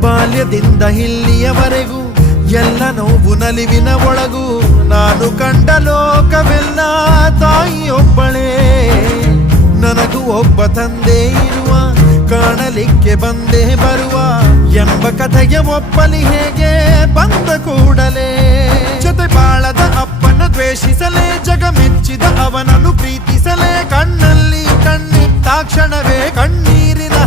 ಬಾಲ್ಯದಿಂದ ಇಲ್ಲಿಯವರೆಗೂ ಎಲ್ಲ ನೋವು ನಲಿವಿನ ಒಳಗೂ ನಾನು ಕಂಡ ಲೋಕವೆಲ್ಲ ತಾಯಿಯೊಬ್ಬಳೇ. ನನಗೂ ಒಬ್ಬ ತಂದೆ ಇರುವ, ಕಾಣಲಿಕ್ಕೆ ಬಂದೇ ಬರುವ ಎಂಬ ಕಥೆಗೆ ಒಪ್ಪಲಿ ಹೇಗೆ ಬಂದ ಕೂಡಲೇ. ಜೊತೆ ಬಾಳದ ಅಪ್ಪನ ದ್ವೇಷಿಸಲೇ, ಜಗ ಮೆಚ್ಚಿದ ಅವನನ್ನು ಪ್ರೀತಿಸಲೇ, ಕಣ್ಣಲ್ಲಿ ಕಣ್ಣಿಟ್ಟಾಕ್ಷಣವೇ ಕಣ್ಣೀರಿನ